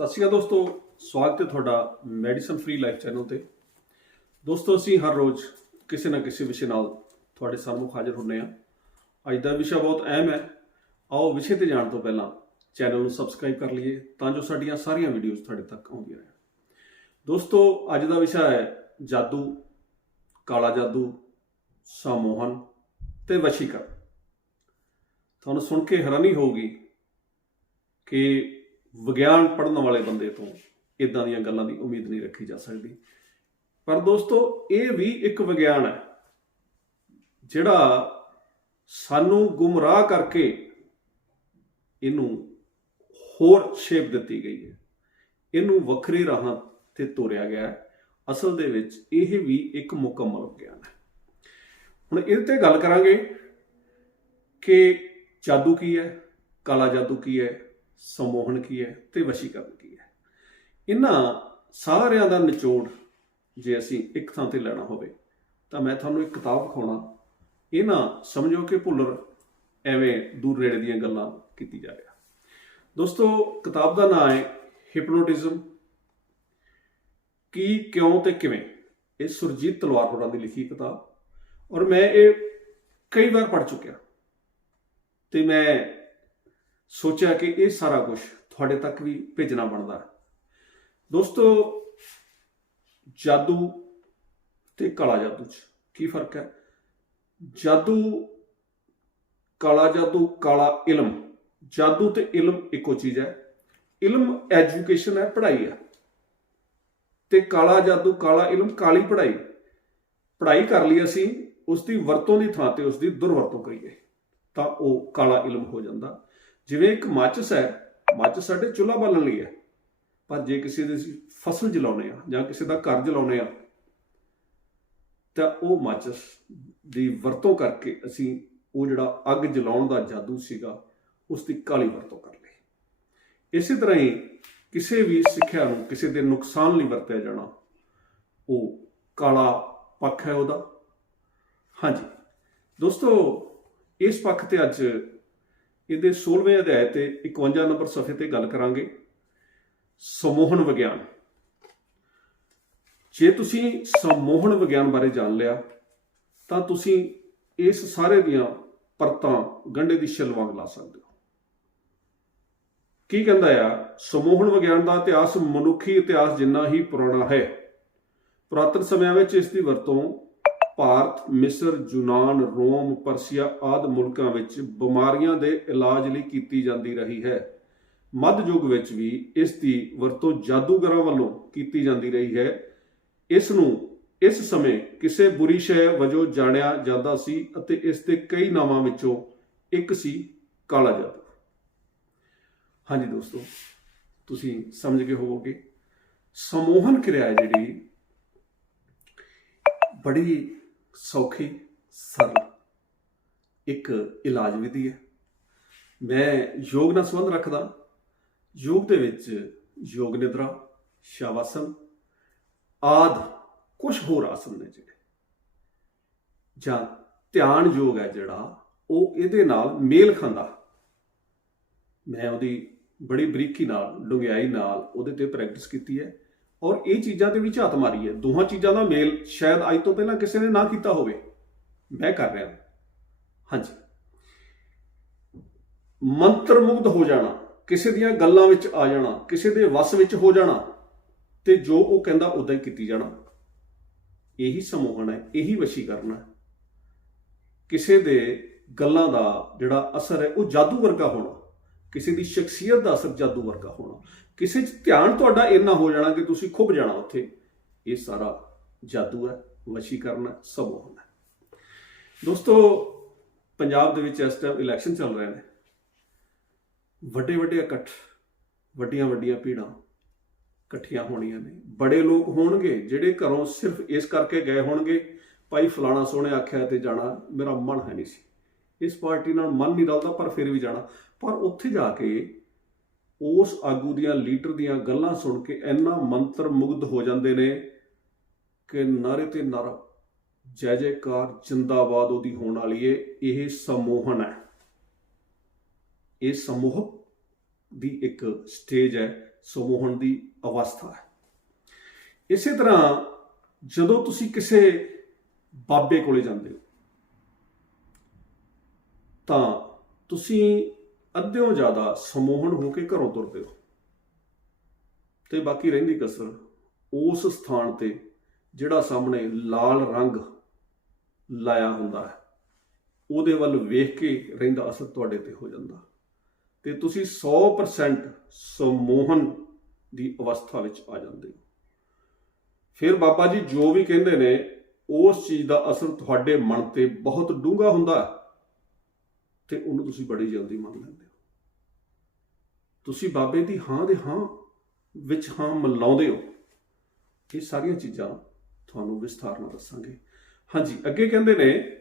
ਸਤਿ ਸ਼੍ਰੀ ਅਕਾਲ ਦੋਸਤੋ, ਸਵਾਗਤ ਹੈ ਤੁਹਾਡਾ ਮੈਡੀਸਨ ਫ੍ਰੀ ਲਾਈਫ ਚੈਨਲ ਤੇ। ਦੋਸਤੋ, ਅਸੀਂ ਹਰ ਰੋਜ਼ ਕਿਸੇ ਨਾ ਕਿਸੇ ਵਿਸ਼ੇ ਨਾਲ ਤੁਹਾਡੇ ਸਾਹਮਣੇ ਹਾਜ਼ਰ ਹੁੰਨੇ ਆ ਅੱਜ ਦਾ ਵਿਸ਼ਾ ਬਹੁਤ ਅਹਿਮ ਹੈ। ਆਓ ਵਿਸ਼ੇ ਤੇ ਜਾਣ ਤੋਂ ਪਹਿਲਾਂ ਚੈਨਲ ਨੂੰ ਸਬਸਕ੍ਰਾਈਬ ਕਰ ਲਈਏ ਤਾਂ ਜੋ ਸਾਡੀਆਂ ਸਾਰੀਆਂ ਵੀਡੀਓਜ਼ ਤੁਹਾਡੇ ਤੱਕ ਆਉਂਦੀਆਂ ਰਹਿਣ। ਦੋਸਤੋ, ਅੱਜ ਦਾ ਵਿਸ਼ਾ ਹੈ ਜਾਦੂ, ਕਾਲਾ ਜਾਦੂ, ਸਮੋਹਨ ਤੇ ਵਸ਼ੀਕਰਨ। ਤੁਹਾਨੂੰ ਸੁਣ ਕੇ ਹੈਰਾਨੀ ਹੋਊਗੀ ਕਿ ਵਿਗਿਆਨ ਪੜ੍ਹਨ ਵਾਲੇ ਬੰਦੇ ਤੋਂ ਇਦਾਂ ਦੀਆਂ ਗੱਲਾਂ ਦੀ ਉਮੀਦ ਨਹੀਂ ਰੱਖੀ ਜਾ ਸਕਦੀ। ਪਰ ਦੋਸਤੋ, ਇਹ ਵੀ ਇੱਕ ਵਿਗਿਆਨ ਹੈ, ਜਿਹੜਾ ਸਾਨੂੰ ਗੁੰਮਰਾਹ ਕਰਕੇ ਇਹਨੂੰ ਹੋਰ ਸ਼ੇਪ ਦਿੱਤੀ ਗਈ ਹੈ। ਇਹਨੂੰ ਵੱਖਰੇ ਰਾਹਾਂ ਤੇ ਤੋਰਿਆ ਗਿਆ ਹੈ। ਅਸਲ ਦੇ ਵਿੱਚ ਇਹ ਵੀ ਇੱਕ ਮੁਕੰਮਲ ਵਿਗਿਆਨ ਹੈ। ਹੁਣ ਇਹਦੇ ਤੇ ਗੱਲ ਕਰਾਂਗੇ ਕਿ ਜਾਦੂ ਕੀ ਹੈ, ਕਾਲਾ ਜਾਦੂ ਕੀ ਹੈ ਸਮੋਹਨ ਕੀ ਹੈ ਤੇ ਵਸ਼ੀਕਰਨ ਕੀ ਹੈ। ਇਹਨਾਂ ਸਾਰਿਆਂ ਦਾ ਨਿਚੋੜ ਜੇ ਅਸੀਂ ਇੱਕ ਥਾਂ ਤੇ ਲੈਣਾ ਹੋਵੇ, ਤਾਂ ਮੈਂ ਤੁਹਾਨੂੰ ਇੱਕ ਕਿਤਾਬ ਵਿਖਾਉਣਾ। ਇਹ ਨਾ ਸਮਝੋ ਕਿ ਭੁੱਲਰ ਐਵੇਂ ਦੂਰ ਰੇੜੇ ਦੀਆਂ ਗੱਲਾਂ ਕੀਤੀ ਜਾ ਰਿਹਾ। ਦੋਸਤੋ, ਕਿਤਾਬ ਦਾ ਨਾਮ ਹੈ ਹਿਪਨੋਟਿਜ਼ਮ ਕੀ, ਕਿਉਂ ਤੇ ਕਿਵੇਂ? ਇਹ ਸੁਰਜੀਤ ਤਲਵਾਰ ਹੋਰਾਂ ਦੀ ਲਿਖੀ ਕਿਤਾਬ। ਔਰ ਮੈਂ ਇਹ ਕਈ ਵਾਰ ਪੜ੍ਹ ਚੁੱਕਿਆ। ਤੇ ਮੈਂ ਸੋਚਿਆ ਕਿ ਇਹ ਸਾਰਾ ਕੁਝ ਤੁਹਾਡੇ ਤੱਕ ਵੀ ਭੇਜਣਾ ਬਣਦਾ ਹੈ। ਦੋਸਤੋ, ਜਾਦੂ ਤੇ ਕਾਲਾ ਜਾਦੂ ਚ ਕੀ ਫ਼ਰਕ ਹੈ? ਜਾਦੂ, ਕਾਲਾ ਜਾਦੂ, ਕਾਲਾ ਇਲਮ। ਜਾਦੂ ਤੇ ਇਲਮ ਇੱਕੋ ਚੀਜ਼ ਹੈ। ਇਲਮ ਐਜੂਕੇਸ਼ਨ ਹੈ, ਪੜ੍ਹਾਈ ਹੈ। ਤੇ ਕਾਲਾ ਜਾਦੂ, ਕਾਲਾ ਇਲਮ, ਕਾਲੀ ਪੜ੍ਹਾਈ। ਪੜ੍ਹਾਈ ਕਰ ਲਈ ਅਸੀਂ ਉਸ ਦੀ ਵਰਤੋਂ ਦੀ ਥਾਂ ਤੇ ਉਸ ਦੀ ਦੁਰਵਰਤੋਂ ਕਰੀਏ, ਤਾਂ ਉਹ ਕਾਲਾ ਇਲਮ ਹੋ ਜਾਂਦਾ। ਜਿਵੇਂ ਇੱਕ ਮਾਚਸ ਹੈ ਮਾਚਸ ਸਾਡੇ ਚੁੱਲ੍ਹਾ ਬਾਲਣ ਲਈ ਹੈ। ਪਰ ਜੇ ਕਿਸੇ ਦੀ ਅਸੀਂ ਫਸਲ ਜਲਾਉਨੇ ਆ ਜਾਂ ਕਿਸੇ ਦਾ ਘਰ ਜਲਾਉਨੇ ਆ ਤਾਂ ਉਹ ਮਾਚਸ ਦੀ ਵਰਤੋਂ ਕਰਕੇ ਅਸੀਂ ਉਹ ਜਿਹੜਾ ਅੱਗ ਜਲਾਉਣ ਦਾ ਜਾਦੂ ਸੀਗਾ, ਉਸ ਦੀ ਕਾਲੀ ਵਰਤੋਂ ਕਰ ਲਈ ਇਸੇ ਤਰ੍ਹਾਂ ਹੀ ਕਿਸੇ ਵੀ ਸਿੱਖਿਆ ਨੂੰ ਕਿਸੇ ਦੇ ਨੁਕਸਾਨ ਲਈ ਵਰਤਿਆ ਜਾਣਾ, ਉਹ ਕਾਲਾ ਪੱਖ ਹੈ ਉਹਦਾ। ਹਾਂਜੀ। ਦੋਸਤੋ, ਇਸ ਪੱਖ ਤੇ ਅੱਜ ਇਹਦੇ 16ਵੇਂ ਅਧਿਆਇ ਤੇ 51 ਨੰਬਰ ਸਫ਼ੇ ਤੇ ਗੱਲ ਕਰਾਂਗੇ। ਸਮੋਹਨ ਵਿਗਿਆਨ। ਜੇ ਤੁਸੀਂ ਸਮੋਹਨ ਵਿਗਿਆਨ ਬਾਰੇ ਜਾਣ ਲਿਆ, ਤਾਂ ਤੁਸੀਂ ਇਸ ਸਾਰੇ ਦੀਆਂ ਪਰਤਾਂ ਗੰਢੇ ਦੀ ਛਿੱਲ ਵਾਂਗ ਲਾ ਸਕਦੇ ਹੋ। ਕੀ ਕਹਿੰਦਾ ਆ? ਸਮੋਹਨ ਵਿਗਿਆਨ ਦਾ ਇਤਿਹਾਸ ਮਨੁੱਖੀ ਇਤਿਹਾਸ ਜਿੰਨਾ ਹੀ ਪੁਰਾਣਾ ਹੈ, ਪੁਰਾਤਨ ਸਮਿਆਂ ਵਿੱਚ ਇਸ ਦੀ ਵਰਤੋਂ ਭਾਰਤ, ਮਿਸਰ, ਯੂਨਾਨ, ਰੋਮ, ਪਰਸੀਆ ਆਦਿ ਮੁਲਕਾਂ ਵਿੱਚ ਬਿਮਾਰੀਆਂ ਦੇ ਇਲਾਜ ਲਈ ਕੀਤੀ ਜਾਂਦੀ ਰਹੀ ਹੈ। ਮੱਧ ਯੁੱਗ ਵਿੱਚ ਵੀ ਇਸ ਦੀ ਵਰਤੋਂ ਜਾਦੂਗਰਾਂ ਵੱਲੋਂ ਕੀਤੀ ਜਾਂਦੀ ਰਹੀ ਹੈ। ਇਸ ਨੂੰ ਇਸ ਸਮੇਂ ਕਿਸੇ ਬੁਰੀ ਸ਼ੈ ਵਜੋਂ ਜਾਣਿਆ ਜਾਂਦਾ ਸੀ ਅਤੇ ਇਸ ਦੇ ਕਈ ਨਾਵਾਂ ਵਿੱਚੋਂ ਇੱਕ ਸੀ ਕਾਲਾ ਜਾਦੂ। ਹਾਂਜੀ ਦੋਸਤੋ, ਤੁਸੀਂ ਸਮਝ ਗਏ ਹੋਵੋਗੇ। ਸਮੋਹਨ ਕਿਰਿਆ ਜਿਹੜੀ, ਬੜੀ ਸੌਖੀ, ਸਰਲ ਇੱਕ ਇਲਾਜ ਵਿਧੀ ਹੈ। ਮੈਂ ਯੋਗ ਨਾਲ ਸੰਬੰਧ ਰੱਖਦਾ, ਯੋਗ ਦੇ ਵਿੱਚ ਯੋਗ ਨਿਦਰਾ, ਸ਼ਵਾਸਨ ਆਦ ਕੁਝ ਹੋਰ ਆਸਨ ਨੇ ਜਿਹੜੇ। ਜਾਂ ਧਿਆਨ ਯੋਗ ਹੈ ਜਿਹੜਾ, ਉਹ ਇਹਦੇ ਨਾਲ ਮੇਲ ਖਾਂਦਾ। ਮੈਂ ਉਹਦੀ ਬੜੀ ਬਰੀਕੀ ਨਾਲ ਡੁੰਗਿਆਈ ਨਾਲ ਉਹਦੇ ਤੇ ਪ੍ਰੈਕਟਿਸ ਕੀਤੀ ਹੈ। ਔਰ ਇਹ ਚੀਜ਼ਾਂ ਦੇ ਵਿੱਚ ਹੱਥ ਮਾਰੀ ਹੈ। ਦੋਹਾਂ ਚੀਜ਼ਾਂ ਦਾ ਮੇਲ ਸ਼ਾਇਦ ਅੱਜ ਤੋਂ ਪਹਿਲਾਂ ਕਿਸੇ ਨੇ ਨਾ ਕੀਤਾ ਹੋਵੇ। ਮੈਂ ਕਰ ਰਿਹਾ ਹਾਂਜੀ। ਮੰਤਰ ਮੁਗਧ ਹੋ ਜਾਣਾ, ਕਿਸੇ ਦੀਆਂ ਗੱਲਾਂ ਵਿੱਚ ਆ ਜਾਣਾ, ਕਿਸੇ ਦੇ ਵਸ ਵਿੱਚ ਹੋ ਜਾਣਾ ਤੇ ਜੋ ਉਹ ਕਹਿੰਦਾ ਉਦਾਂ ਹੀ ਕੀਤੀ ਜਾਣਾ। ਇਹੀ ਸਮੋਹਨ ਹੈ, ਇਹੀ ਵਸ਼ੀਕਰਨ ਹੈ। ਕਿਸੇ ਦੇ ਗੱਲਾਂ ਦਾ ਜਿਹੜਾ ਅਸਰ ਹੈ, ਉਹ ਜਾਦੂ ਵਰਗਾ ਹੋਣਾ। ਕਿਸੇ ਦੀ ਸ਼ਖਸੀਅਤ ਦਾ ਅਸਰ ਜਾਦੂ ਵਰਗਾ ਹੋਣਾ। ਕਿਸੇ 'ਚ ਧਿਆਨ ਤੁਹਾਡਾ ਇੰਨਾ ਹੋ ਜਾਣਾ ਕਿ ਤੁਸੀਂ ਖੁੱਭ ਜਾਣਾ ਉੱਥੇ। ਇਹ ਸਾਰਾ ਜਾਦੂ ਹੈ, ਵਸ਼ੀਕਰਨ ਹੈ ਸਮੋਹਨ ਹੋਣਾ ਦੋਸਤੋ, ਪੰਜਾਬ ਦੇ ਵਿੱਚ ਇਸ ਟਾਈਮ ਇਲੈਕਸ਼ਨ ਚੱਲ ਰਹੇ ਨੇ। ਵੱਡੇ ਵੱਡੇ ਇਕੱਠ, ਵੱਡੀਆਂ ਵੱਡੀਆਂ ਭੀੜਾਂ ਇਕੱਠੀਆਂ ਹੋਣੀਆਂ ਨੇ। ਬੜੇ ਲੋਕ ਹੋਣਗੇ ਜਿਹੜੇ ਘਰੋਂ ਸਿਰਫ ਇਸ ਕਰਕੇ ਗਏ ਹੋਣਗੇ, ਭਾਈ ਫਲਾਣਾ ਸੋਹਣੇ ਆਖਿਆ ਤੇ ਜਾਣਾ, ਮੇਰਾ ਮਨ ਹੈ ਨਹੀਂ ਸੀ। ਇਸ ਪਾਰਟੀ ਨਾਲ ਮਨ ਨਹੀਂ ਰਲਦਾ, ਪਰ ਫਿਰ ਵੀ ਜਾਣਾ। ਪਰ ਉੱਥੇ ਜਾ ਕੇ ਉਸ ਆਗੂ ਦੀਆਂ, ਲੀਡਰ ਦੀਆਂ ਗੱਲਾਂ ਸੁਣ ਕੇ ਇੰਨਾ ਮੰਤਰ ਮੁਗਧ ਹੋ ਜਾਂਦੇ ਨੇ ਕਿ ਨਾਰੇ ਤੇ ਨਾਰਾ, ਜੈ ਜੈਕਾਰ, ਜਿੰਦਾਬਾਦ ਉਹਦੀ ਹੋਣ ਵਾਲੀ ਏ, ਇਹ ਸਮੋਹਨ ਹੈ। ਇਹ ਸਮੂਹ ਦੀ ਇੱਕ ਸਟੇਜ ਹੈ ਸਮੋਹਨ ਦੀ ਅਵਸਥਾ ਹੈ। ਇਸੇ ਤਰ੍ਹਾਂ ਜਦੋਂ ਤੁਸੀਂ ਕਿਸੇ ਬਾਬੇ ਕੋਲੇ ਜਾਂਦੇ ਹੋ ਤਾਂ ਤੁਸੀਂ ਅੱਧਿਓਂ ਜ਼ਿਆਦਾ ਸਮੋਹਣ ਹੋ ਕੇ ਘਰੋਂ ਤੁਰਦੇ ਹੋ। ਤੇ ਬਾਕੀ ਰਹਿੰਦੀ ਕਸਰ ਉਸ ਸਥਾਨ ਤੇ ਜਿਹੜਾ ਸਾਹਮਣੇ ਲਾਲ ਰੰਗ ਲਾਇਆ ਹੁੰਦਾ ਹੈ। ਉਹਦੇ ਵੱਲ ਵੇਖ ਕੇ ਰਹਿੰਦਾ ਅਸਰ ਤੁਹਾਡੇ ਤੇ ਹੋ ਜਾਂਦਾ। ਤੇ ਤੁਸੀਂ 100% ਸਮੋਹਨ ਦੀ ਅਵਸਥਾ ਵਿੱਚ ਆ ਜਾਂਦੇ ਹੋ। ਫਿਰ ਬਾਬਾ ਜੀ ਜੋ ਵੀ ਕਹਿੰਦੇ ਨੇ, ਉਸ ਚੀਜ਼ ਦਾ ਅਸਰ ਤੁਹਾਡੇ ਮਨ ਤੇ ਬਹੁਤ ਡੂੰਘਾ ਹੁੰਦਾ ਹੈ। ਤੇ ਉਹਨੂੰ ਤੁਸੀਂ ਬੜੀ ਜਲਦੀ ਮੰਨ ਲੈਂਦੇ ਹੋ। ਤੁਸੀਂ ਬਾਬੇ ਦੀ ਹਾਂ ਦੇ ਹਾਂ, ਵਿੱਚ ਹਾਂ ਮਿਲਾਉਂਦੇ ਹੋ। ਇਹ ਸਾਰੀਆਂ ਚੀਜ਼ਾਂ ਤੁਹਾਨੂੰ ਵਿਸਥਾਰ ਨਾਲ ਦੱਸਾਂਗੇ। ਹਾਂਜੀ, ਅੱਗੇ ਕਹਿੰਦੇ ਨੇ,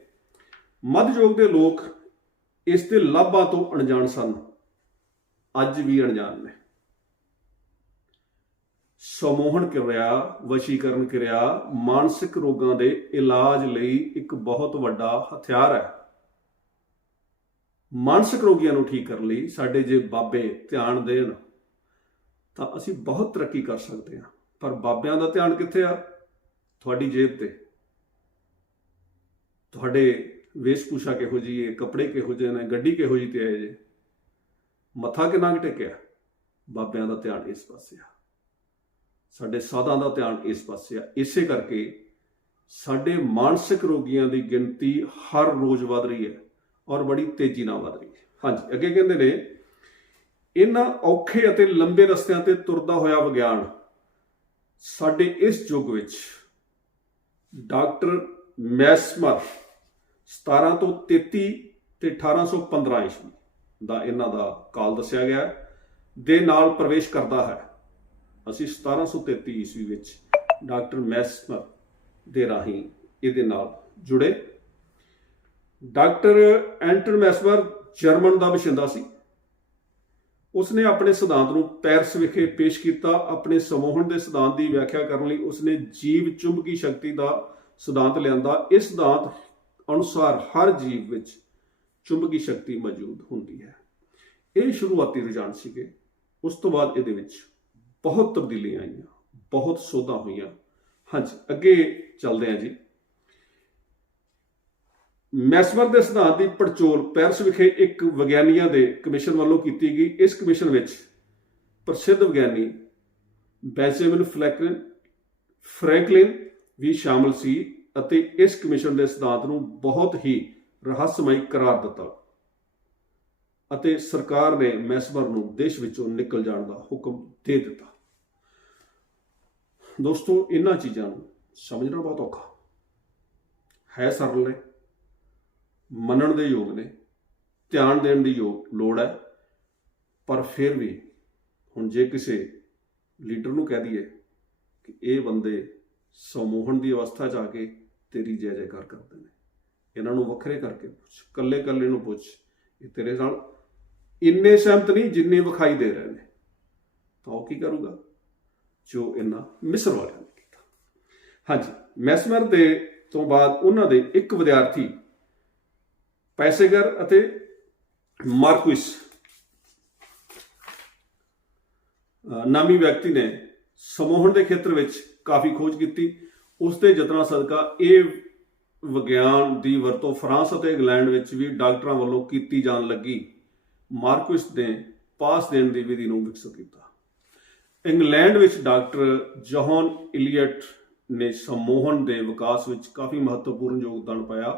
ਮੱਧਯੁਗ ਦੇ ਲੋਕ ਇਸ ਦੇ ਲਾਭਾਂ ਤੋਂ ਅਣਜਾਣ ਸਨ। ਅੱਜ ਵੀ ਅਣਜਾਣ ਨੇ। ਸਮੋਹਣ ਕਿਰਿਆ, ਵਸ਼ੀਕਰਨ ਕਿਰਿਆ, ਮਾਨਸਿਕ ਰੋਗਾਂ ਦੇ ਇਲਾਜ ਲਈ ਇੱਕ ਬਹੁਤ ਵੱਡਾ ਹਥਿਆਰ ਹੈ। ਮਾਨਸਿਕ ਰੋਗੀਆਂ ਨੂੰ ਠੀਕ ਕਰਨ ਲਈ ਸਾਡੇ ਜੇ ਬਾਬੇ ਧਿਆਨ ਦੇਣ, ਤਾਂ ਅਸੀਂ ਬਹੁਤ ਤਰੱਕੀ ਕਰ ਸਕਦੇ ਹਾਂ। ਪਰ ਬਾਬਿਆਂ ਦਾ ਧਿਆਨ ਕਿੱਥੇ ਆ? ਤੁਹਾਡੀ ਜੇਬ ਤੇ। ਤੁਹਾਡੇ ਵੇਸ਼ਭੂਸ਼ਾ ਕਿਹੋ ਜਿਹੀ ਹੈ ਕੱਪੜੇ ਕਿਹੋ ਜਿਹੇ ਨੇ, ਗੱਡੀ ਕਿਹੋ ਜਿਹੀ ਤੇ ਆਏ ਜੇ? ਮੱਥਾ ਕਿੰਨਾ ਕੁ ਟੇਕਿਆ? ਬਾਬਿਆਂ ਦਾ ਧਿਆਨ ਇਸ ਪਾਸੇ ਆ। ਸਾਡੇ ਸਾਧਾਂ ਦਾ ਧਿਆਨ ਇਸ ਪਾਸੇ ਆ। ਇਸੇ ਕਰਕੇ ਸਾਡੇ ਮਾਨਸਿਕ ਰੋਗੀਆਂ ਦੀ ਗਿਣਤੀ ਹਰ ਰੋਜ਼ ਵਧ ਰਹੀ ਹੈ। ਔਰ ਬੜੀ ਤੇਜ਼ੀ ਨਾਲ ਵਧ ਰਹੀ ਹੈ। ਹਾਂਜੀ, ਅੱਗੇ ਕਹਿੰਦੇ ਨੇ, ਇਹਨਾਂ ਔਖੇ ਅਤੇ ਲੰਬੇ ਰਸਤਿਆਂ ਤੇ ਤੁਰਦਾ ਹੋਇਆ ਵਿਗਿਆਨ ਸਾਡੇ ਇਸ ਯੁੱਗ ਵਿੱਚ ਡਾਕਟਰ ਮੈਸਮਰ 17 ਤੋਂ 33 ਤੇ 1815 ਈਸਵੀ ਦਾ ਇਹਨਾਂ ਦਾ ਕਾਲ ਦੱਸਿਆ ਗਿਆ ਦੇ ਨਾਲ ਪ੍ਰਵੇਸ਼ ਕਰਦਾ ਹੈ। ਅਸੀਂ 1733 ਈਸਵੀ ਵਿੱਚ ਡਾਕਟਰ ਮੈਸਮਰ ਦੇ ਰਾਹੀਂ ਇਹਦੇ ਨਾਲ ਜੁੜੇ। ਡਾਕਟਰ ਐਂਟਰ ਮੈਸਵਰ ਜਰਮਨ ਦਾ ਵਸਿੰਦਾ ਸੀ। ਉਸਨੇ ਆਪਣੇ ਸਿਧਾਂਤ ਨੂੰ ਪੈਰਿਸ ਵਿਖੇ ਪੇਸ਼ ਕੀਤਾ। ਆਪਣੇ ਸਮੋਹਣ ਦੇ ਸਿਧਾਂਤ ਦੀ ਵਿਆਖਿਆ ਕਰਨ ਲਈ ਉਸਨੇ ਜੀਵ ਚੁੰਬਕੀ ਸ਼ਕਤੀ ਦਾ ਸਿਧਾਂਤ ਲਿਆਂਦਾ। ਇਸ ਸਿਧਾਂਤ ਅਨੁਸਾਰ ਹਰ ਜੀਵ ਵਿੱਚ ਚੁੰਬਕੀ ਸ਼ਕਤੀ ਮੌਜੂਦ ਹੁੰਦੀ ਹੈ। ਇਹ ਸ਼ੁਰੂਆਤੀ ਰੁਝਾਨ ਸੀਗੇ। ਉਸ ਤੋਂ ਬਾਅਦ ਇਹਦੇ ਵਿੱਚ ਬਹੁਤ ਤਬਦੀਲੀਆਂ ਆਈਆਂ, ਬਹੁਤ ਸੋਧਾਂ ਹੋਈਆਂ। ਹਾਂਜੀ, ਅੱਗੇ ਚੱਲਦੇ ਹਾਂ ਜੀ। ਮੈਸਮਰ ਦੇ ਸਿਧਾਂਤ ਦੀ ਪੜਚੋਲ ਪੈਰਿਸ ਵਿਖੇ ਇੱਕ ਵਿਗਿਆਨੀਆਂ ਦੇ ਕਮਿਸ਼ਨ ਵੱਲੋਂ ਕੀਤੀ ਗਈ। ਇਸ ਕਮਿਸ਼ਨ ਵਿੱਚ ਪ੍ਰਸਿੱਧ ਵਿਗਿਆਨੀ ਬੈਂਜਾਮਿਨ ਫਲੈਕਲਿਨ ਫ੍ਰੈਂਕਲਿਨ ਵੀ ਸ਼ਾਮਲ ਸੀ ਅਤੇ ਇਸ ਕਮਿਸ਼ਨ ਦੇ ਸਿਧਾਂਤ ਨੂੰ ਬਹੁਤ ਹੀ ਰਹੱਸਮਈ ਕਰਾਰ ਦਿੱਤਾ ਅਤੇ ਸਰਕਾਰ ਨੇ ਮੈਸਮਰ ਨੂੰ ਦੇਸ਼ ਵਿੱਚੋਂ ਨਿਕਲ ਜਾਣ ਦਾ ਹੁਕਮ ਦੇ ਦਿੱਤਾ। ਦੋਸਤੋ ਇਹਨਾਂ ਚੀਜ਼ਾਂ ਨੂੰ ਸਮਝਣਾ ਬਹੁਤ ਔਖਾ। ਹੈ ਸਰਲ ਨੇ। ਮੰਨਣ ਦੇ ਯੋਗ ਨੇ, ਧਿਆਨ ਦੇਣ ਦੀ ਯੋਗ ਲੋੜ ਹੈ। ਪਰ ਫਿਰ ਵੀ ਹੁਣ ਜੇ ਕਿਸੇ ਲੀਡਰ ਨੂੰ ਕਹਿ ਦਈਏ ਕਿ ਇਹ ਬੰਦੇ ਸਮੂਹਣ ਦੀ ਅਵਸਥਾ 'ਚ ਆ ਕੇ ਤੇਰੀ ਜੈ ਜੈਕਾਰ ਕਰਦੇ ਨੇ, ਇਹਨਾਂ ਨੂੰ ਵੱਖਰੇ ਕਰਕੇ ਪੁੱਛ, ਕੱਲੇ ਕੱਲੇ ਨੂੰ ਪੁੱਛ, ਇਹ ਤੇਰੇ ਨਾਲ ਇੰਨੇ ਸਹਿਮਤ ਨਹੀਂ ਜਿੰਨੇ ਵਿਖਾਈ ਦੇ ਰਹੇ ਨੇ। ਤਾਂ ਉਹ ਕੀ ਕਰੂਗਾ? ਜੋ ਇਹਨਾਂ ਮਿਸਰ ਵਾਲਿਆਂ ਨੇ ਕੀਤਾ। ਹਾਂਜੀ, ਮੈਸਮਰ ਦੇ ਤੋਂ ਬਾਅਦ ਉਹਨਾਂ ਦੇ ਇੱਕ ਵਿਦਿਆਰਥੀ ਪੈਸੇਗਰ ਅਤੇ ਮਾਰਕੁਇਸ। ਨਾਮੀ ਵਿਅਕਤੀ ਨੇ ਸਮੋਹਣ ਦੇ ਖੇਤਰ ਵਿੱਚ ਕਾਫੀ ਖੋਜ ਕੀਤੀ। ਉਸ ਦੇ ਯਤਨਾਂ ਸਦਕਾ ਇਹ ਵਿਗਿਆਨ ਦੀ ਵਰਤੋਂ ਫਰਾਂਸ ਅਤੇ ਇੰਗਲੈਂਡ ਵਿੱਚ ਵੀ ਡਾਕਟਰਾਂ ਵੱਲੋਂ ਕੀਤੀ ਜਾਣ ਲੱਗੀ। ਮਾਰਕੁਇਸ ਨੇ ਪਾਸ ਦੇਣ ਦੀ ਵਿਧੀ ਨੂੰ ਵਿਕਸਿਤ ਕੀਤਾ। ਇੰਗਲੈਂਡ ਵਿੱਚ ਡਾਕਟਰ ਜੌਹਨ ਇਲੀਅਟ ਨੇ ਸਮੋਹਨ ਦੇ ਵਿਕਾਸ ਵਿੱਚ ਕਾਫੀ ਮਹੱਤਵਪੂਰਨ ਯੋਗਦਾਨ ਪਾਇਆ।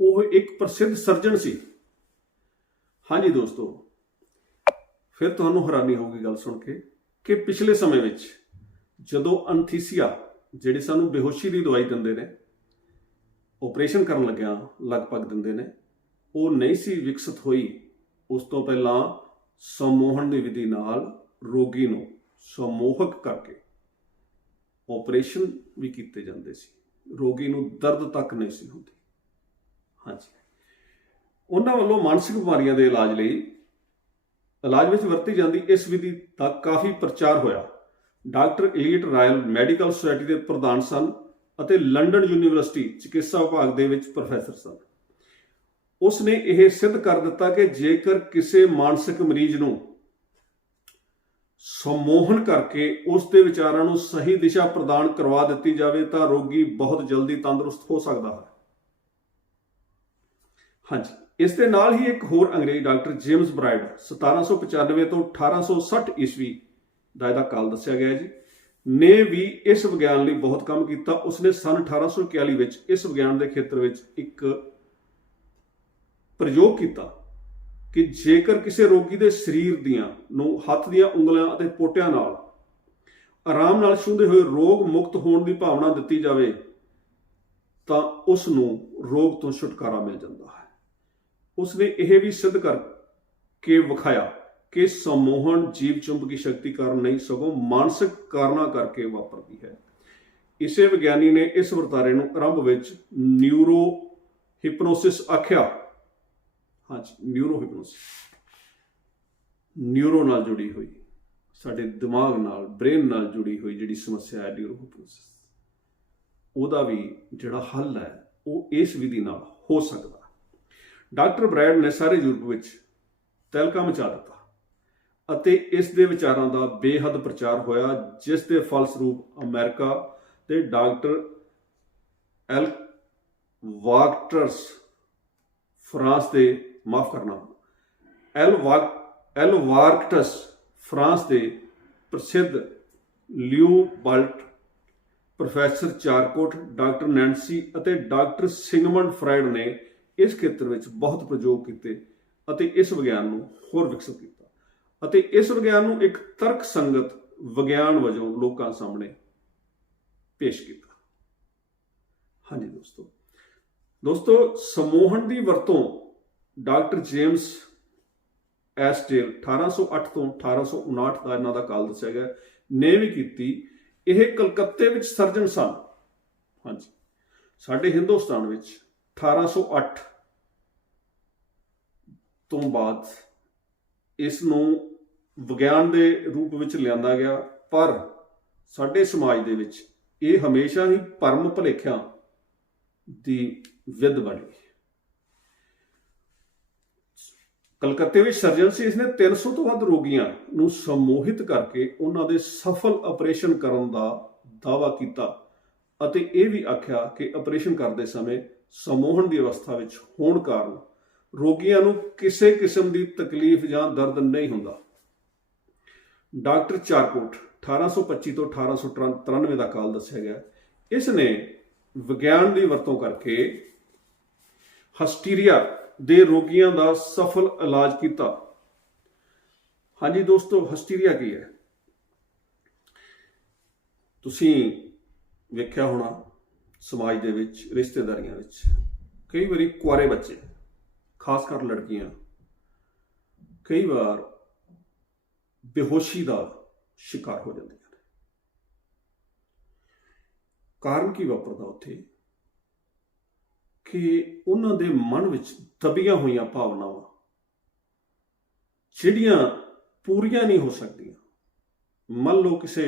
ਉਹ ਇੱਕ ਪ੍ਰਸਿੱਧ ਸਰਜਨ ਸੀ। ਹਾਂਜੀ ਦੋਸਤੋ, ਫਿਰ ਤੁਹਾਨੂੰ ਹੈਰਾਨੀ ਹੋਊਗੀ ਗੱਲ ਸੁਣ ਕੇ ਕਿ ਪਿਛਲੇ ਸਮੇਂ ਵਿੱਚ ਜਦੋਂ ਅਨਥੀਸੀਆ ਜਿਹੜੇ ਸਾਨੂੰ ਬੇਹੋਸ਼ੀ ਦੀ ਦਵਾਈ ਦਿੰਦੇ ਨੇ ਆਪਰੇਸ਼ਨ ਕਰਨ ਲੱਗਿਆ ਲਗਭਗ ਦਿੰਦੇ ਨੇ, ਉਹ ਨਹੀਂ ਸੀ ਵਿਕਸਿਤ ਹੋਈ, ਉਸ ਤੋਂ ਪਹਿਲਾਂ ਸਮੋਹਣ ਦੀ ਵਿਧੀ ਨਾਲ ਰੋਗੀ ਨੂੰ ਸਮੋਹਕ ਕਰਕੇ ਆਪਰੇਸ਼ਨ ਵੀ ਕੀਤੇ ਜਾਂਦੇ ਸੀ। ਰੋਗੀ ਨੂੰ ਦਰਦ ਤੱਕ ਨਹੀਂ ਸੀ ਹੁੰਦੀ। ਹਾਂਜੀ। ਉਹਨਾਂ ਵੱਲੋਂ ਮਾਨਸਿਕ ਬਿਮਾਰੀਆਂ ਦੇ ਇਲਾਜ ਲਈ ਇਲਾਜ ਵਿੱਚ ਵਰਤੀ ਜਾਂਦੀ ਇਸ ਵਿਧੀ ਦਾ ਕਾਫੀ ਪ੍ਰਚਾਰ ਹੋਇਆ। Doctor Elliot Royal Medical Society ਦੇ ਪ੍ਰਧਾਨ ਸਨ ਅਤੇ ਲੰਡਨ ਯੂਨੀਵਰਸਿਟੀ ਚਿਕਿਤਸਾ ਵਿਭਾਗ ਦੇ ਵਿੱਚ ਪ੍ਰੋਫੈਸਰ ਸਨ। ਉਸ ਨੇ ਇਹ ਸਿੱਧ ਕਰ ਦਿੱਤਾ ਕਿ ਜੇਕਰ ਕਿਸੇ ਮਾਨਸਿਕ ਮਰੀਜ਼ ਨੂੰ ਸਮੋਹਨ ਕਰਕੇ ਉਸ ਦੇ ਵਿਚਾਰਾਂ ਨੂੰ ਸਹੀ ਦਿਸ਼ਾ ਪ੍ਰਦਾਨ ਕਰਵਾ ਦਿੱਤੀ ਜਾਵੇ ਤਾਂ ਰੋਗੀ ਬਹੁਤ ਜਲਦੀ ਤੰਦਰੁਸਤ ਹੋ ਸਕਦਾ ਹੈ। ਹਾਂਜੀ। ਇਸ ਦੇ ਨਾਲ ਹੀ ਇੱਕ ਹੋਰ ਅੰਗਰੇਜ਼ ਡਾਕਟਰ ਜੇਮਸ ਬ੍ਰਾਈਡ 1795 ਤੋਂ 1860 ਈਸਵੀ ਦਾ ਇਹਦਾ ਕਾਲ ਦੱਸਿਆ ਗਿਆ ਜੀ। ਨੇ ਵੀ ਇਸ ਵਿਗਿਆਨ ਲਈ ਬਹੁਤ ਕੰਮ ਕੀਤਾ। ਉਸਨੇ ਸਨ 1841 ਵਿੱਚ ਇਸ ਵਿਗਿਆਨ ਦੇ ਖੇਤਰ ਵਿੱਚ ਇੱਕ ਪ੍ਰਯੋਗ ਕੀਤਾ ਕਿ ਜੇਕਰ ਕਿਸੇ ਰੋਗੀ ਦੇ ਸਰੀਰ ਦੀਆਂ ਨੂੰ ਹੱਥ ਦੀਆਂ ਉਂਗਲਾਂ ਅਤੇ ਪੋਟਿਆਂ ਨਾਲ ਆਰਾਮ ਨਾਲ ਛੂੰਹਦੇ ਹੋਏ ਰੋਗ ਮੁਕਤ ਹੋਣ ਦੀ ਭਾਵਨਾ ਦਿੱਤੀ ਜਾਵੇ ਤਾਂ ਉਸ ਨੂੰ ਰੋਗ ਤੋਂ ਛੁਟਕਾਰਾ ਮਿਲ ਜਾਂਦਾ ਹੈ। ਉਸਨੇ ਇਹ ਵੀ ਸਿੱਧ ਕਰ ਕੇ ਵਿਖਾਇਆ ਕਿ ਸਮੋਹਨ ਜੀਵ ਚੁੰਬਕੀ ਸ਼ਕਤੀ ਕਾਰਨ ਨਹੀਂ, ਸਗੋਂ ਮਾਨਸਿਕ ਕਾਰਨਾਂ ਕਰਕੇ ਵਾਪਰਦੀ ਹੈ। ਇਸੇ ਵਿਗਿਆਨੀ ਨੇ ਇਸ ਵਰਤਾਰੇ ਨੂੰ ਆਰੰਭ ਵਿੱਚ ਨਿਊਰੋ ਹਿਪਨੋਸਿਸ ਆਖਿਆ। ਹਾਂਜੀ ਨਿਊਰੋ ਹਿਪਨੋਸਿਸ ਨਿਊਰੋ ਨਾਲ ਜੁੜੀ ਹੋਈ, ਸਾਡੇ ਦਿਮਾਗ ਨਾਲ ਬ੍ਰੇਨ ਨਾਲ ਜੁੜੀ ਹੋਈ ਜਿਹੜੀ ਸਮੱਸਿਆ ਹੈ ਨਿਊਰੋ ਹਿਪਨੋਸਿਸ ਉਹਦਾ ਵੀ ਜਿਹੜਾ ਹੱਲ ਹੈ, ਉਹ ਇਸ ਵਿਧੀ ਨਾਲ ਹੋ ਸਕਦਾ ਡਾਕਟਰ ਬ੍ਰੈਡ ਨੇ ਸਾਰੇ ਯੂਰਪ ਵਿੱਚ ਤਹਿਲਕਾ ਮਚਾ ਦਿੱਤਾ ਅਤੇ ਇਸ ਦੇ ਵਿਚਾਰਾਂ ਦਾ ਬੇਹੱਦ ਪ੍ਰਚਾਰ ਹੋਇਆ, ਜਿਸ ਦੇ ਫਲਸਰੂਪ ਅਮਰੀਕਾ ਦੇ ਡਾਕਟਰ ਐਲ ਵਾਕਟਰਸ ਫਰਾਂਸ ਦੇ, ਮਾਫ ਕਰਨਾ ਐਲ ਵਾਕ ਐਲ ਵਾਰਕਟਸ ਫਰਾਂਸ ਦੇ ਪ੍ਰਸਿੱਧ ਲਿਊ ਬਲਟ ਪ੍ਰੋਫੈਸਰ ਚਾਰਕੋਟ, ਡਾਕਟਰ ਨੈਂਸੀ ਅਤੇ ਡਾਕਟਰ ਸਿੰਗਮੰਡ ਫਰਾਇਡ ਨੇ ਇਸ ਖੇਤਰ ਵਿੱਚ ਬਹੁਤ ਪ੍ਰਯੋਗ ਕੀਤੇ ਅਤੇ ਇਸ ਵਿਗਿਆਨ ਨੂੰ ਹੋਰ ਵਿਕਸਿਤ ਕੀਤਾ ਅਤੇ ਇਸ ਵਿਗਿਆਨ ਨੂੰ ਇੱਕ ਤਰਕ ਸੰਗਤ ਵਿਗਿਆਨ ਵਜੋਂ ਲੋਕਾਂ ਸਾਹਮਣੇ ਪੇਸ਼ ਕੀਤਾ। ਹਾਂਜੀ ਦੋਸਤੋ ਦੋਸਤੋ ਸਮੋਹਨ ਦੀ ਵਰਤੋਂ ਡਾਕਟਰ ਜੇਮਸ ਐਸਟੇਲ 1808 ਤੋਂ 1859 ਦਾ ਇਹਨਾਂ ਦਾ ਕਾਲ ਦੱਸਿਆ ਗਿਆ ਨੇ ਵੀ ਕੀਤੀ। ਇਹ ਕਲਕੱਤੇ ਵਿੱਚ ਸਰਜਨ ਸਨ। ਹਾਂਜੀ, ਸਾਡੇ ਹਿੰਦੁਸਤਾਨ ਵਿੱਚ 1808 ਤੋਂ ਬਾਅਦ ਇਸ ਨੂੰ ਵਿਗਿਆਨ ਦੇ ਰੂਪ ਵਿੱਚ ਲਿਆਂਦਾ ਗਿਆ, ਪਰ ਸਾਡੇ ਸਮਾਜ ਦੇ ਵਿੱਚ ਇਹ ਹਮੇਸ਼ਾ ਹੀ ਪਰਮ ਭਲੇਖਿਆਂ ਦੀ ਵਿਦ ਬਣੀ ਕਲਕੱਤੇ ਵਿੱਚ ਸਰਜਨ ਸੀ, ਇਸਨੇ 300 ਤੋਂ ਵੱਧ ਰੋਗੀਆਂ ਨੂੰ ਸਮੋਹਿਤ ਕਰਕੇ ਉਹਨਾਂ ਦੇ ਸਫਲ ਆਪਰੇਸ਼ਨ ਕਰਨ ਦਾ ਦਾਅਵਾ ਕੀਤਾ ਅਤੇ ਇਹ ਵੀ ਆਖਿਆ ਕਿ ਆਪਰੇਸ਼ਨ ਕਰਦੇ ਸਮੇਂ ਸਮੋਹਨ ਦੀ ਅਵਸਥਾ ਵਿੱਚ ਹੋਣ ਕਾਰਨ ਰੋਗੀਆਂ ਨੂੰ ਕਿਸੇ ਕਿਸਮ ਦੀ ਤਕਲੀਫ ਜਾਂ ਦਰਦ ਨਹੀਂ ਹੁੰਦਾ। ਡਾਕਟਰ ਚਾਰਕੋਟ 1825 ਤੋਂ 1893 ਦਾ ਕਾਲ ਦੱਸਿਆ ਗਿਆ। ਇਸ ਨੇ ਵਿਗਿਆਨ ਦੀ ਵਰਤੋਂ ਕਰਕੇ ਹਸਟੀਰੀਆ ਦੇ ਰੋਗੀਆਂ ਦਾ ਸਫਲ ਇਲਾਜ ਕੀਤਾ। ਹਾਂਜੀ ਦੋਸਤੋ, ਹਸਟੀਰੀਆ ਕੀ ਹੈ? ਤੁਸੀਂ ਵੇਖਿਆ ਹੋਣਾ ਸਮਾਜ ਦੇ ਵਿੱਚ, ਰਿਸ਼ਤੇਦਾਰੀਆਂ ਵਿੱਚ। ਕਈ ਵਾਰੀ ਕੁਆਰੇ ਬੱਚੇ, ਖਾਸ ਕਰ ਲੜਕੀਆਂ, ਕਈ ਵਾਰ ਬੇਹੋਸ਼ੀ ਦਾ ਸ਼ਿਕਾਰ ਹੋ ਜਾਂਦੀਆਂ ਨੇ। ਕਾਰਨ ਕੀ ਵਾਪਰਦਾ ਉੱਥੇ? ਕਿ ਉਹਨਾਂ ਦੇ ਮਨ ਵਿੱਚ ਦਬੀਆਂ ਹੋਈਆਂ ਭਾਵਨਾਵਾਂ, ਜਿਹੜੀਆਂ ਪੂਰੀਆਂ ਨਹੀਂ ਹੋ ਸਕਦੀਆਂ। ਮੰਨ ਲਓ ਕਿਸੇ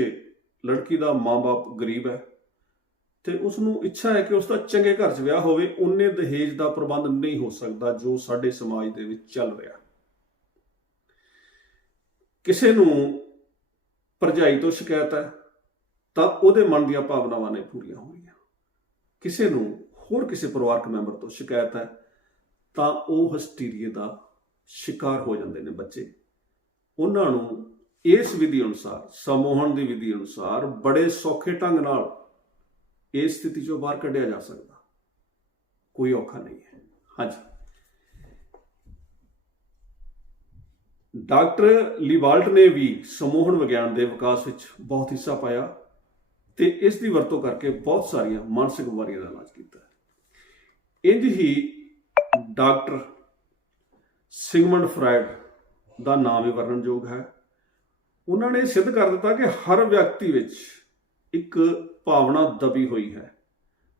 ਲੜਕੀ ਦਾ ਮਾਂ-ਬਾਪ ਗਰੀਬ ਹੈ ਤੇ ਉਸ ਨੂੰ ਇੱਛਾ ਹੈ ਕਿ ਉਸ ਦਾ ਚੰਗੇ ਘਰ 'ਚ ਵਿਆਹ ਹੋਵੇ ਉਹਨੇ ਦਹੇਜ ਦਾ ਪ੍ਰਬੰਧ ਨਹੀਂ ਹੋ ਸਕਦਾ ਜੋ ਸਾਡੇ ਸਮਾਜ ਦੇ ਵਿੱਚ ਚੱਲ ਰਿਹਾ। ਕਿਸੇ ਨੂੰ ਪਰਜਾਈ ਤੋਂ ਸ਼ਿਕਾਇਤ ਹੈ, ਤਾਂ ਉਹਦੇ ਮਨ ਦੀਆਂ ਭਾਵਨਾਵਾਂ ਨੇ ਪੂਰੀਆਂ ਹੋਣਗੀਆਂ ਕਿਸੇ ਨੂੰ ਹੋਰ ਕਿਸੇ ਪਰਿਵਾਰਕ ਮੈਂਬਰ ਤੋਂ ਸ਼ਿਕਾਇਤ ਹੈ, ਤਾਂ ਉਹ ਹਸਟੀਰੀਏ ਦਾ ਸ਼ਿਕਾਰ ਹੋ ਜਾਂਦੇ ਨੇ ਬੱਚੇ। ਉਹਨਾਂ ਨੂੰ ਇਸ ਵਿਧੀ ਅਨੁਸਾਰ ਸਮੋਹਨ ਦੀ ਵਿਧੀ ਅਨੁਸਾਰ ਬੜੇ ਸੌਖੇ ਢੰਗ ਨਾਲ ਇਸ ਸਥਿਤੀ ਚੋਂ ਬਾਹਰ ਕੱਢਿਆ ਜਾ ਸਕਦਾ। ਕੋਈ ਔਖਾ ਨਹੀਂ ਹੈ। ਹਾਂਜੀ। ਡਾਕਟਰ ਲਿਵਾਲਟ ਨੇ ਵੀ ਸਮੋਹਨ ਵਿਗਿਆਨ ਦੇ ਵਿਕਾਸ ਵਿੱਚ ਬਹੁਤ ਹਿੱਸਾ ਪਾਇਆ ਤੇ ਇਸ ਦੀ ਵਰਤੋਂ ਕਰਕੇ ਬਹੁਤ ਸਾਰੀਆਂ ਮਾਨਸਿਕ ਬਿਮਾਰੀਆਂ ਦਾ ਇਲਾਜ ਕੀਤਾ। ਇੰਜ ਹੀ ਡਾਕਟਰ ਸਿਗਮੰਡ ਫਰਾਇਡ ਦਾ ਨਾਮ ਵੀ ਵਰਣਨਯੋਗ ਹੈ। ਉਹਨਾਂ ਨੇ ਸਿੱਧ ਕਰ ਦਿੱਤਾ ਕਿ ਹਰ ਵਿਅਕਤੀ ਵਿੱਚ ਇੱਕ ਭਾਵਨਾ ਦਬੀ ਹੋਈ ਹੈ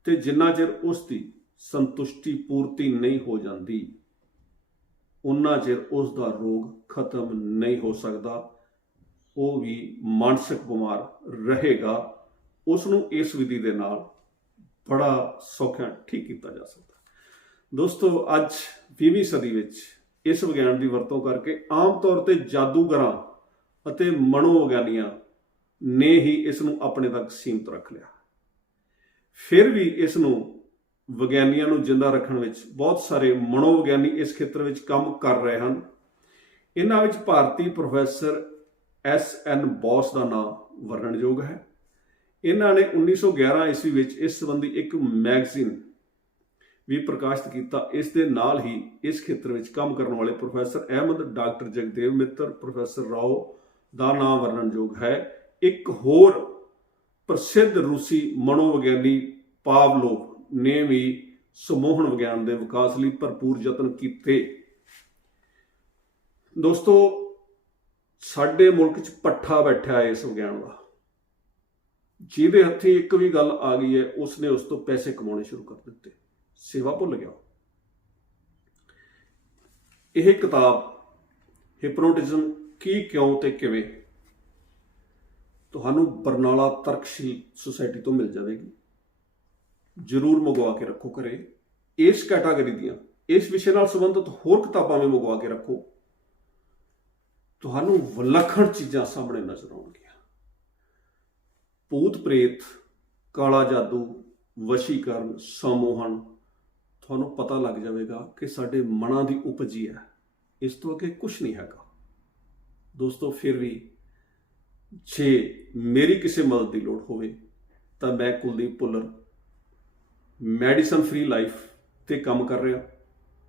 ਤੇ ਜਿੰਨਾ ਚਿਰ ਉਸ ਦੀ ਸੰਤੁਸ਼ਟੀ ਪੂਰਤੀ ਨਹੀਂ ਹੋ ਜਾਂਦੀ, ਉਨਾ ਚਿਰ ਉਸ ਦਾ ਰੋਗ ਖਤਮ ਨਹੀਂ ਹੋ ਸਕਦਾ, ਉਹ ਵੀ ਮਾਨਸਿਕ ਬਿਮਾਰ ਰਹੇਗਾ। ਉਸ ਨੂੰ ਇਸ ਵਿਧੀ ਦੇ ਨਾਲ ਬੜਾ ਸੌਖਾ ਠੀਕ ਕੀਤਾ ਜਾ ਸਕਦਾ। ਦੋਸਤੋ, ਅੱਜ 20ਵੀਂ ਸਦੀ ਵਿੱਚ ਇਸ ਵਿਗਿਆਨ ਦੀ ਵਰਤੋਂ ਕਰਕੇ ਆਮ ਤੌਰ ਤੇ ਜਾਦੂਗਰਾਂ ਅਤੇ ਮਨੋਵਿਗਿਆਨੀਆਂ ਨੇ ਹੀ ਇਸ ਨੂੰ ਆਪਣੇ ਤੱਕ ਸੀਮਤ ਰੱਖ ਲਿਆ। ਫਿਰ ਵੀ ਇਸ ਨੂੰ ਵਿਗਿਆਨੀਆਂ ਨੂੰ ਜਿੰਦਾ ਰੱਖਣ ਵਿੱਚ ਬਹੁਤ ਸਾਰੇ ਮਨੋਵਿਗਿਆਨੀ ਇਸ ਖੇਤਰ ਵਿੱਚ ਕੰਮ ਕਰ ਰਹੇ ਹਨ। ਇਹਨਾਂ ਵਿੱਚ ਭਾਰਤੀ ਪ੍ਰੋਫੈਸਰ ਐਸ ਐਨ ਬੋਸ ਦਾ ਨਾਮ ਵਰਣਨਯੋਗ ਹੈ। ਇਹਨਾਂ ਨੇ 1911 ਈਸਵੀ ਵਿੱਚ ਇਸ ਸੰਬੰਧੀ ਇੱਕ ਮੈਗਜ਼ੀਨ ਵੀ ਪ੍ਰਕਾਸ਼ਿਤ ਕੀਤਾ। ਇਸ ਦੇ ਨਾਲ ਹੀ ਇਸ ਖੇਤਰ ਵਿੱਚ ਕੰਮ ਕਰਨ ਵਾਲੇ ਪ੍ਰੋਫੈਸਰ ਅਹਿਮਦ, ਡਾਕਟਰ ਜਗਦੇਵ ਮਿੱਤਰ, ਪ੍ਰੋਫੈਸਰ ਰਾਓ ਦਾ ਨਾਮ ਵਰਣਨਯੋਗ ਹੈ। ਇੱਕ ਹੋਰ ਪ੍ਰਸਿੱਧ ਰੂਸੀ ਮਨੋਵਿਗਿਆਨੀ ਪਾਵਲੋਵ ਨੇ ਵੀ ਸਮੂਹਣ ਵਿਗਿਆਨ ਦੇ ਵਿਕਾਸ ਲਈ ਭਰਪੂਰ ਯਤਨ ਕੀਤੇ। ਦੋਸਤੋ, ਸਾਡੇ ਮੁਲਕ 'ਚ ਪੱਠਾ ਬੈਠਾ ਹੈ ਇਸ ਵਿਗਿਆਨ ਦਾ। ਜਿਹਦੇ ਹੱਥੀ ਇੱਕ ਵੀ ਗੱਲ ਆ ਗਈ ਹੈ, ਉਸਨੇ ਉਸ ਤੋਂ ਪੈਸੇ ਕਮਾਉਣੇ ਸ਼ੁਰੂ ਕਰ ਦਿੱਤੇ। ਸੇਵਾ ਭੁੱਲ ਗਿਆ। ਇਹ ਕਿਤਾਬ ਹਿਪਨੋਟਿਜ਼ਮ ਕੀ, ਕਿਉਂ ਤੇ ਕਿਵੇਂ? ਤੁਹਾਨੂੰ ਬਰਨਾਲਾ ਤਰਕਸ਼ੀਲ ਸੁਸਾਇਟੀ ਤੋਂ ਮਿਲ ਜਾਵੇਗੀ। ਜਰੂਰ ਮੰਗਵਾ ਕੇ ਰੱਖੋ ਘਰੇ। ਇਸ ਕੈਟਾਗਰੀ ਦੀਆਂ, ਇਸ ਵਿਸ਼ੇ ਨਾਲ ਸੰਬੰਧਿਤ ਹੋਰ ਕਿਤਾਬਾਂ ਵੀ ਮੰਗਵਾ ਕੇ ਰੱਖੋ। ਤੁਹਾਨੂੰ ਵਿਲੱਖਣ ਚੀਜ਼ਾਂ ਸਾਹਮਣੇ ਨਜ਼ਰ ਆਉਣਗੀਆਂ। ਭੂਤ ਪ੍ਰੇਤ, ਕਾਲਾ ਜਾਦੂ, ਵਸ਼ੀਕਰਨ ਸਮੋਹਨ ਤੁਹਾਨੂੰ ਪਤਾ ਲੱਗ ਜਾਵੇਗਾ ਕਿ ਸਾਡੇ ਮਨਾਂ ਦੀ ਉਪਜੀ ਹੈ। ਇਸ ਤੋਂ ਅੱਗੇ ਕੁਝ ਨਹੀਂ ਹੈਗਾ। ਦੋਸਤੋ, ਫਿਰ ਵੀ ਜੇ ਮੇਰੀ ਕਿਸੇ ਮਦਦ ਦੀ ਲੋੜ ਹੋਵੇ, ਤਾਂ ਮੈਂ Kuldeep Bhullar, medicine free life ਤੇ ਕੰਮ ਕਰ ਰਿਹਾ,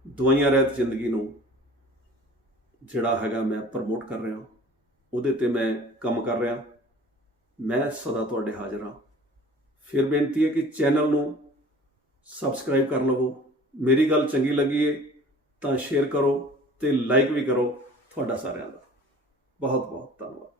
ਦਵਾਈਆਂ ਰਹਿਤ ਜ਼ਿੰਦਗੀ ਨੂੰ ਜਿਹੜਾ ਹੈਗਾ ਮੈਂ ਪ੍ਰਮੋਟ ਕਰ ਰਿਹਾ, ਉਹਦੇ ਤੇ ਮੈਂ ਕੰਮ ਕਰ ਰਿਹਾ, ਮੈਂ ਸਦਾ ਤੁਹਾਡੇ ਹਾਜ਼ਰ ਹਾਂ। ਫਿਰ ਬੇਨਤੀ ਹੈ ਕਿ ਚੈਨਲ ਨੂੰ ਸਬਸਕ੍ਰਾਈਬ ਕਰ ਲਵੋ। ਮੇਰੀ ਗੱਲ ਚੰਗੀ ਲੱਗੀ ਹੈ ਤਾਂ ਸ਼ੇਅਰ ਕਰੋ ਤੇ ਲਾਈਕ ਵੀ ਕਰੋ ਤੁਹਾਡਾ ਸਾਰਿਆਂ ਦਾ। ਬਹੁਤ ਬਹੁਤ ਧੰਨਵਾਦ।